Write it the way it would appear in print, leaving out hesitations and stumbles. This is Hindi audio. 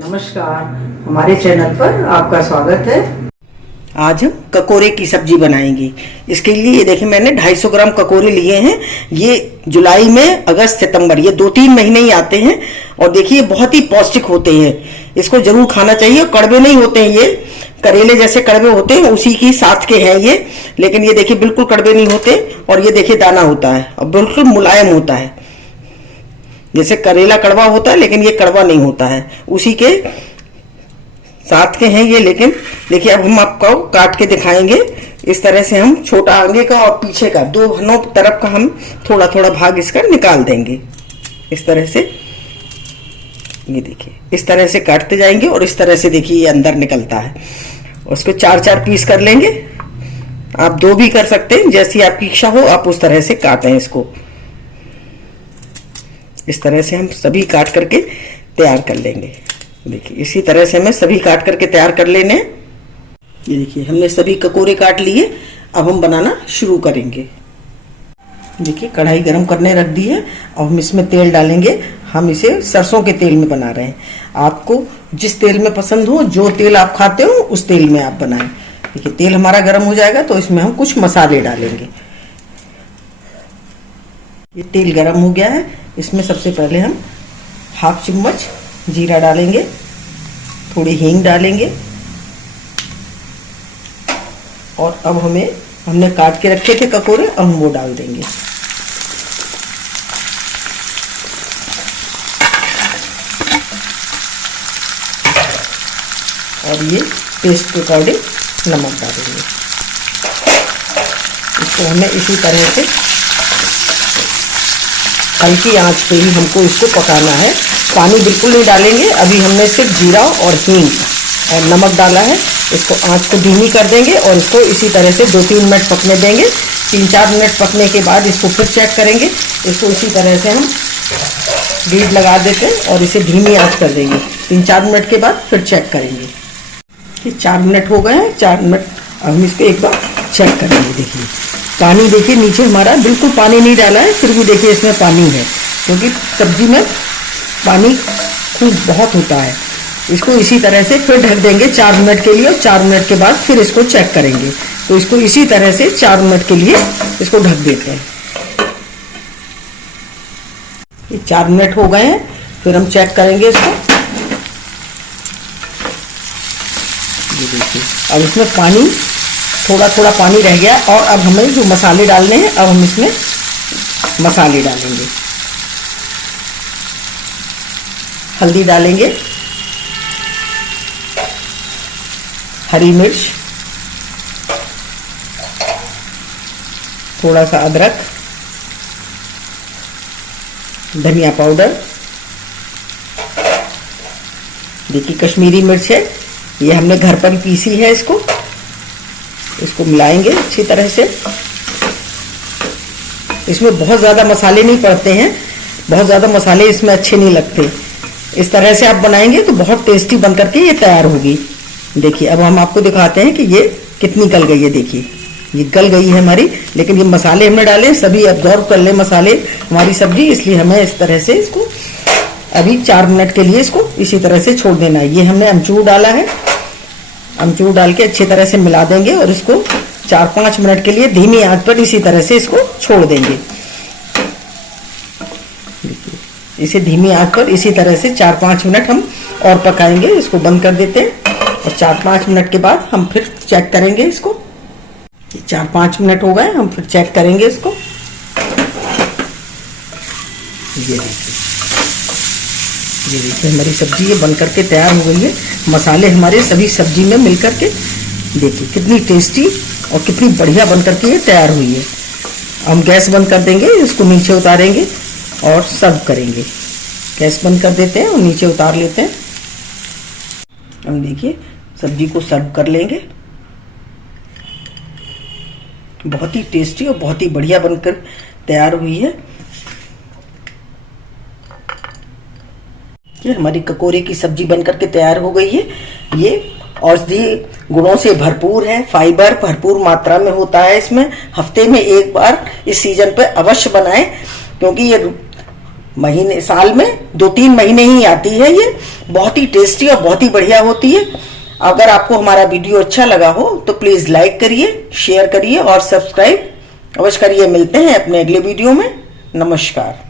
नमस्कार, हमारे चैनल पर आपका स्वागत है। आज हम ककोरे की सब्जी बनाएंगे। इसके लिए ये देखिए मैंने 250 ग्राम ककोरे लिए हैं। ये जुलाई में, अगस्त, सितंबर, ये 2-3 महीने ही आते हैं। और देखिए बहुत ही पौष्टिक होते हैं, इसको जरूर खाना चाहिए। कड़वे नहीं होते हैं, ये करेले जैसे कड़वे होते हैं उसी की साथ के हैं ये, लेकिन ये देखिए बिल्कुल कड़वे नहीं होते। और ये देखिए दाना होता है और बिल्कुल मुलायम होता है, जैसे करेला कड़वा होता है लेकिन ये कड़वा नहीं होता है, उसी के साथ के हैं ये। लेकिन देखिए अब हम आपको काट के दिखाएंगे। इस तरह से हम छोटा आगे का और पीछे का दोनों तरफ का हम थोड़ा थोड़ा भाग इसका निकाल देंगे। इस तरह से ये देखिए इस तरह से काटते जाएंगे और इस तरह से देखिए ये अंदर निकलता है। उसको 4-4 पीस कर लेंगे। आप 2 भी कर सकते हैं, जैसी आपकी इच्छा हो आप उस तरह से काटें इसको। इस तरह से हम सभी काट करके तैयार कर लेंगे। देखिए इसी तरह से हमें सभी काट करके तैयार कर लेने। ये देखिए हमने सभी ककोरे काट लिए। अब हम बनाना शुरू करेंगे। देखिए कढ़ाई गरम करने रख दी है। अब हम इसमें तेल डालेंगे। हम इसे सरसों के तेल में बना रहे हैं। आपको जिस तेल में पसंद हो, जो तेल आप खाते हो उस तेल में आप बनाएं। देखिए तेल हमारा गरम हो जाएगा तो इसमें हम कुछ मसाले डालेंगे। ये तेल गरम हो गया है। इसमें सबसे पहले हम 1/2 चम्मच जीरा डालेंगे, थोड़ी हींग डालेंगे और अब हमने काट के रखे थे ककोरे, अब हम वो डाल देंगे। और ये टेस्ट के अकॉर्डिंग नमक डालेंगे। इसको हमें इसी तरह से हल्की आंच पे ही हमको इसको पकाना है। पानी बिल्कुल नहीं डालेंगे। अभी हमने सिर्फ जीरा और हींग और नमक डाला है। इसको आंच को धीमी कर देंगे और इसको इसी तरह से 2-3 मिनट पकने देंगे। 3-4 मिनट पकने के बाद इसको फिर चेक करेंगे। इसको इसी तरह से हम लीड लगा देते हैं और इसे धीमी आंच कर देंगे। 3-4 मिनट के बाद फिर चेक करेंगे। ये 4 मिनट हो गए हैं। 4 मिनट अब हम इसको एक बार चेक करेंगे। देखिए पानी देखिए नीचे हमारा बिल्कुल पानी नहीं डाला है, फिर भी देखिए इसमें पानी है, क्योंकि सब्जी में पानी खूब बहुत होता है। इसको इसी तरह से फिर ढक देंगे 4 मिनट के लिए और 4 मिनट के बाद फिर इसको चेक करेंगे। तो इसको इसी तरह से 4 मिनट के लिए इसको ढक देते हैं। ये 4 मिनट हो गए हैं, फिर हम चेक करेंगे इसको। ये देखिए अब इसमें पानी थोड़ा थोड़ा पानी रह गया और अब हमें जो मसाले डालने हैं, अब हम इसमें मसाले डालेंगे। हल्दी डालेंगे, हरी मिर्च, थोड़ा सा अदरक, धनिया पाउडर, देखिए कश्मीरी मिर्च है, ये हमने घर पर पीसी है। इसको मिलाएंगे अच्छी तरह से। इसमें बहुत ज़्यादा मसाले नहीं पड़ते हैं, बहुत ज़्यादा मसाले इसमें अच्छे नहीं लगते। इस तरह से आप बनाएंगे तो बहुत टेस्टी बन करके ये तैयार होगी। देखिए अब हम आपको दिखाते हैं कि ये कितनी गल गई है। देखिए ये गल गई है हमारी, लेकिन ये मसाले हमने डाले, सभी अब्जॉर्ब कर ले मसाले हमारी सब्जी, इसलिए हमें इस तरह से इसको अभी 4 मिनट के लिए इसको इसी तरह से छोड़ देना है। ये हमने अमचूर डाला है, अमचूर डाल के अच्छी तरह से मिला देंगे और इसको 4-5 मिनट के लिए धीमी आंच पर इसी तरह से इसको छोड़ देंगे। इसे धीमी आंच पर इसी तरह से 4-5 मिनट हम और पकाएंगे। इसको बंद कर देते हैं और 4-5 मिनट के बाद हम फिर चेक करेंगे इसको। 4-5 मिनट हो गए, हम फिर चेक करेंगे इसको। ये देखिए हमारी सब्जी ये बन करके तैयार हो गई है। मसाले हमारे सभी सब्जी में मिल करके देखिए कितनी टेस्टी और कितनी बढ़िया बन करके ये तैयार हुई है। हम गैस बंद कर देंगे, इसको नीचे उतारेंगे और सर्व करेंगे। गैस बंद कर देते हैं और नीचे उतार लेते हैं। हम देखिए सब्जी को सर्व कर लेंगे। बहुत ही टेस्टी और बहुत ही बढ़िया बनकर तैयार हुई है। ये हमारी ककोरे की सब्जी बनकर के तैयार हो गई है। ये औषधि गुणों से भरपूर है, फाइबर भरपूर मात्रा में होता है इसमें। हफ्ते में एक बार इस सीजन पे अवश्य बनाएं, क्योंकि ये महीने, साल में 2-3 महीने ही आती है। ये बहुत ही टेस्टी और बहुत ही बढ़िया होती है। अगर आपको हमारा वीडियो अच्छा लगा हो तो प्लीज लाइक करिए, शेयर करिए और सब्सक्राइब अवश्य करिए। मिलते हैं अपने अगले वीडियो में। नमस्कार।